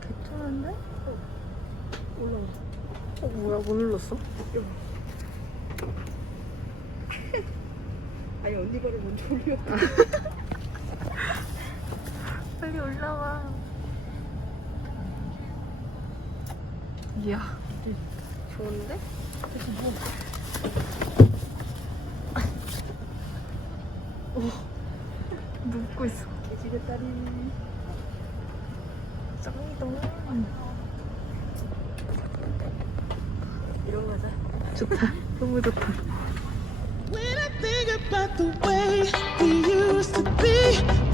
괜찮은데? 올라가. 어 뭐야 못 눌렀어? 아니 언니 거를 먼저 올려. 빨리 올라와. 이야 좋은데? 오 눕고 있어. 딸이. 짱이다. 이런 거자. 좋다. 너무 좋다. When I think about the way we used to be,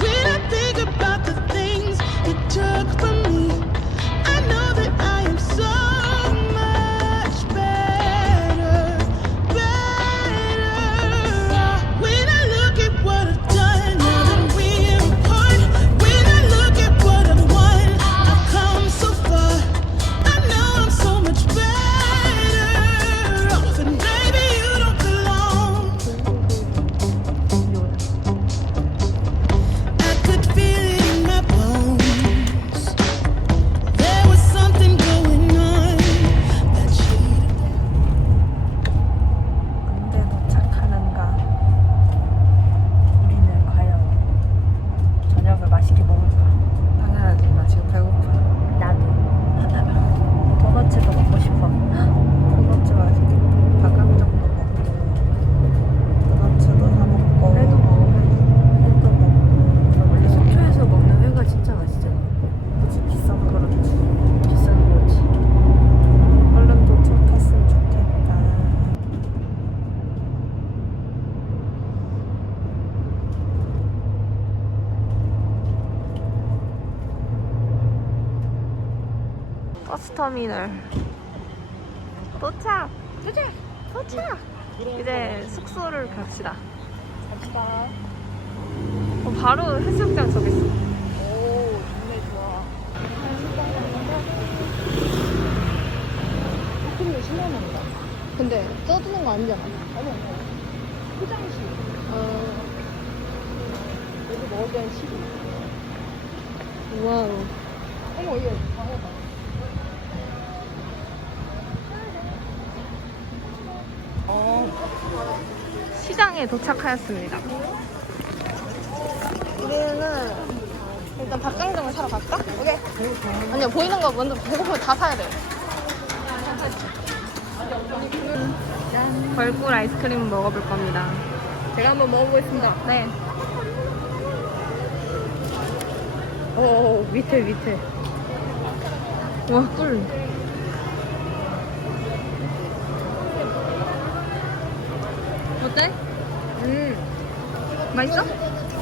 터미널 도착! 도착! 도착! 이제 숙소를 갑시다. 갑시다. 어, 바로 해수욕장 저기 있어. 오, 정말 좋아. 커피를 신나는다. 근데 떠드는 거 아니잖아. 아니, 아니. 포장시. 어. 여기 먹을 때는 12. 와우. 어머, 이거 방어다. 시장에 도착하였습니다. 우리는 일단 닭강정을 사러 갈까? 오케이. 아니야, 보이는 거 먼저 배고프면 다 사야 돼. 벌꿀 아이스크림 먹어볼 겁니다. 제가 한번 먹어보겠습니다. 네. 오, 밑에, 밑에. 와, 꿀. 어때? 음, 맛있어?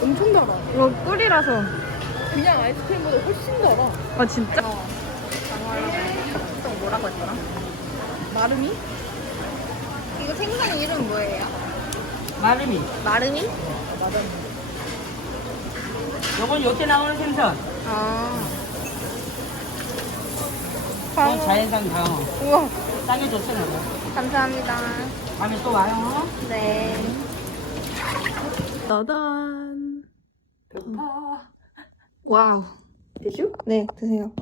엄청 달아. 이거 꿀이라서. 그냥 아이스크림보다 훨씬 달아. 아, 진짜? 어. 또 뭐라고 했더라? 마름이? 이거 생선 이름 뭐예요? 마름이. 마름이? 마름. 요건 요때 나오는 생선. 아. 어, 자연산 강어. 우와. 싸게 줬어요. 감사합니다. 다음에 또 와요. 네. 따단. 배고파. 와우. 대슈? 네, 드세요.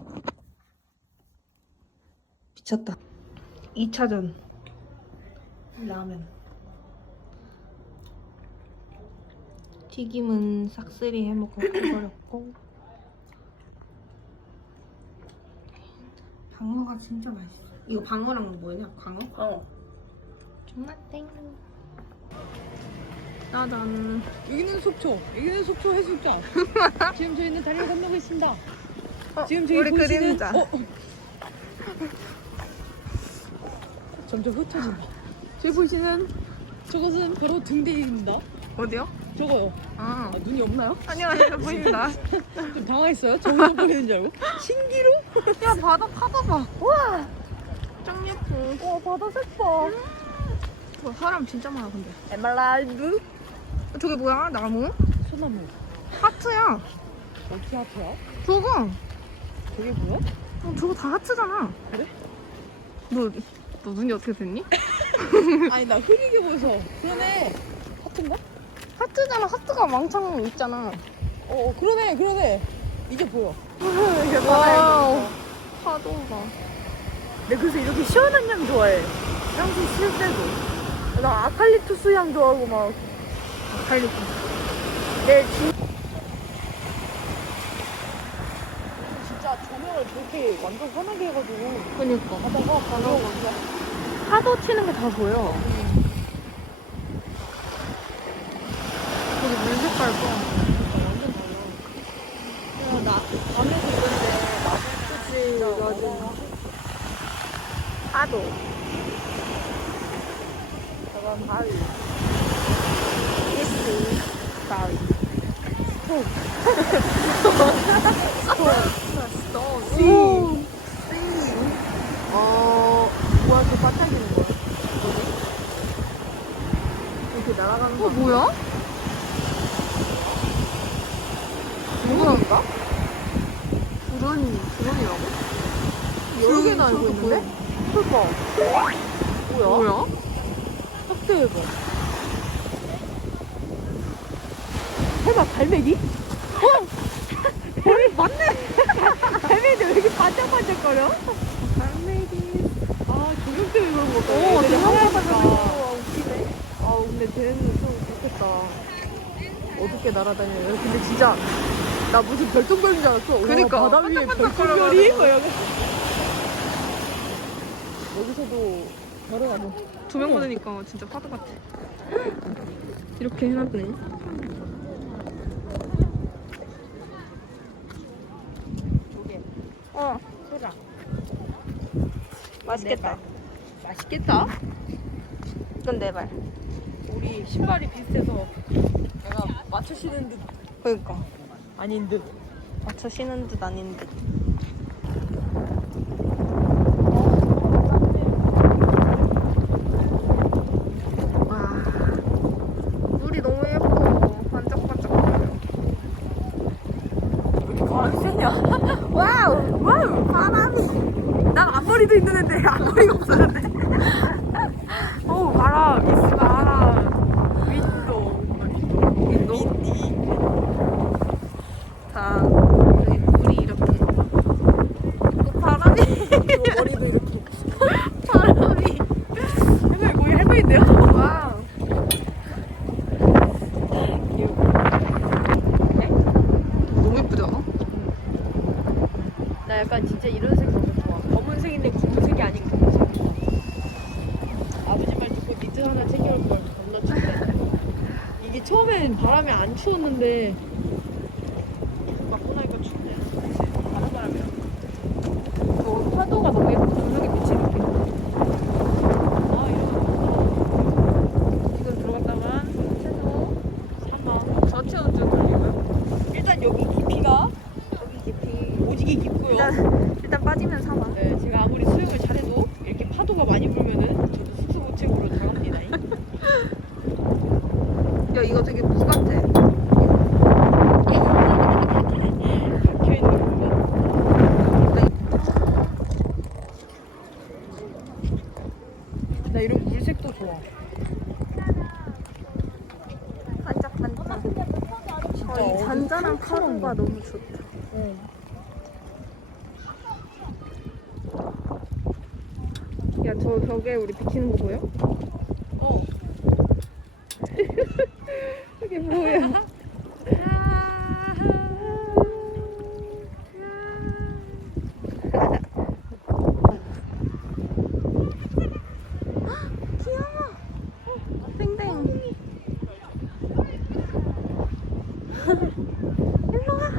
미쳤다. 2차전. 라면. 튀김은 싹쓸이 해먹고 해버렸고. 방어가 진짜 맛있어. 이거 방어랑 뭐냐? 광어? 어. 정말 땡. 따단. 여기는 속초. 여기는 속초 해수욕장. 지금 저희는 다리를 건너고 있습니다. 어, 지금 저기 우리 보이시는 그림자. 어? 점점 흩어진다. 저기 보이시는 저것은 바로 등대입니다. 어디요? 저거요. 아. 아, 눈이 없나요? 아니요, 아니요, 보입니다. 좀 당황했어요. 저거 보이는 줄 알고. 신기루? 야, 바다 파도 봐. 우와. 짱 예뻐. 와 바다 색봐. 와, 사람 진짜 많아, 근데. 에메랄드? 어, 저게 뭐야? 나무? 소나무. 하트야. 어떻게 하트야? 저거. 저게 뭐야? 어, 저거 다 하트잖아. 그래? 너, 너 눈이 어떻게 됐니? 아니 나 흐리게 보여서. 그러네. 하트인가? 하트잖아. 하트가 왕창 있잖아. 어, 어 그러네 그러네. 이제 보여. 바다에 와우. 파도가. 내 그래서 이렇게 시원한 향 좋아해. 향수 쓸 때도. 나 아칼리투스 향 좋아하고 막. 아칼리투스. 내 진... 진짜 조명을 그렇게 완전 환하게 해가지고 그니까. 바다가 바로 파도 치는 게 다 보여. 거기 물 색깔 봐. 그냥 나 밤에도 있는데 나뭇잎이 가지고 파도. 저건 바위. 오. 어, 뭐야, 저 반짝이는 거야? 뭐지? 이렇게 날아가는 거. 어, 뭐야? 누구인가? 드론이, 드론이라고? 여러 개나 있는데? 그니까. 뭐야? 뭐야? 확대해봐. 해봐, 갈매기? 어? 갈매기 맞네! 갈매기 왜 이렇게 반짝반짝거려? 갈매기. 아, 조명 때문에 그런 거같 오, 애들이 조명 하얘가지고. 때문에. 아, 웃기네. 아, 근데 쟤는 좀 좋겠다. 어둡게 날아다녀요. 근데 진짜, 나 무슨 별똥별인 줄 알았어. 와, 그니까. 바다 위에. 별똥별이? 뭐 여기. 여기서도 걸어가고. 조명 받으니까 진짜 파도 같아. 이렇게 해놨네. 어, 소라. 맛있겠다. 맛있겠다. 이건 내 발. 우리 신발이 비슷해서 내가 맞추시는 듯 그니까. 아닌 듯. 맞춰 쉬는 듯 아닌 듯. 와. 물이 너무 예뻐. 반짝반짝거려. 바람이 세냐? 와우! 와우! 바람이! 난 앞머리도 있는 애인데 앞머리가 없어졌네. 오, 바람! 있어, 바람! 윈도. 윈도? 자, 여기 물이 이렇게. 또 바람이. 머리도 이렇게. 바람이. 할머니, 거기 할머니인데요? 와우. 너무 예쁘지 않아? 진짜 이런 색 너무 좋아. 검은색인데 검은색이 아닌 검은색. 아버지 말 듣고 니트 하나 챙겨올 걸 겁나 춥네. 이게 처음엔 바람이 안 추웠는데 맞고 나니까 춥네. 바람 바람이야. 저 파도가 너무 예뻐. 조명에 비치는 게. 아 이런. 지금 들어갔다가 최소 3번. 저체 언제 돌리고요? 일단 여기 깊이가 여기 깊이 오지게 깊고요. 일단, 일단 빠지면 사마. 네, 제가 아무리 수영을 잘해도 이렇게 파도가 많이 불면은 저도 숙소고책으로 나갑니다. 야, 이거 되게 무 같아. 박혀 있는 부분. 나 이런 물색도 좋아. 반짝반짝. 진짜 어, 이 어디 잔잔한 푸릇푸릇한 파도가 거. 너무 좋다. 응. 야, 저 벽에 우리 비키는 거 보여? 어. 이게 뭐야? 귀여워. 땡땡. 일로 와.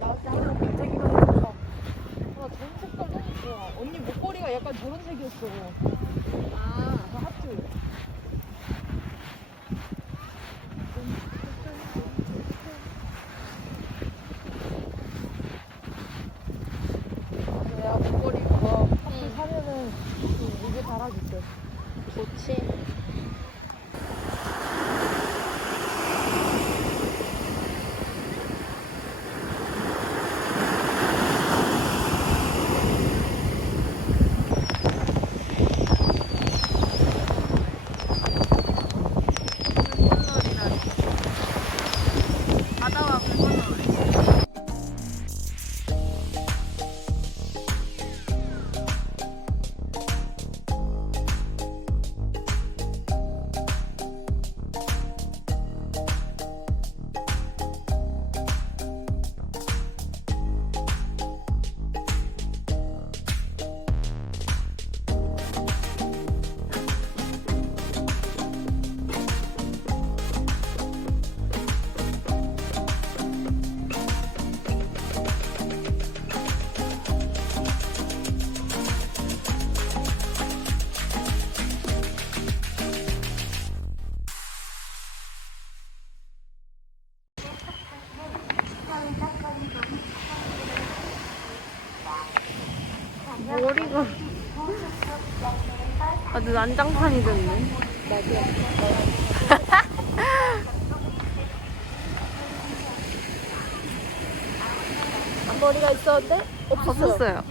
나 저런 반짝이가 너무 좋아. 나 저런 색깔 너무 좋아. 언니 목걸이가 약간 저런 색이었어. 아, 그하 아주 난장판이 됐네. 앞머리가 있었는데 아, 없었어요.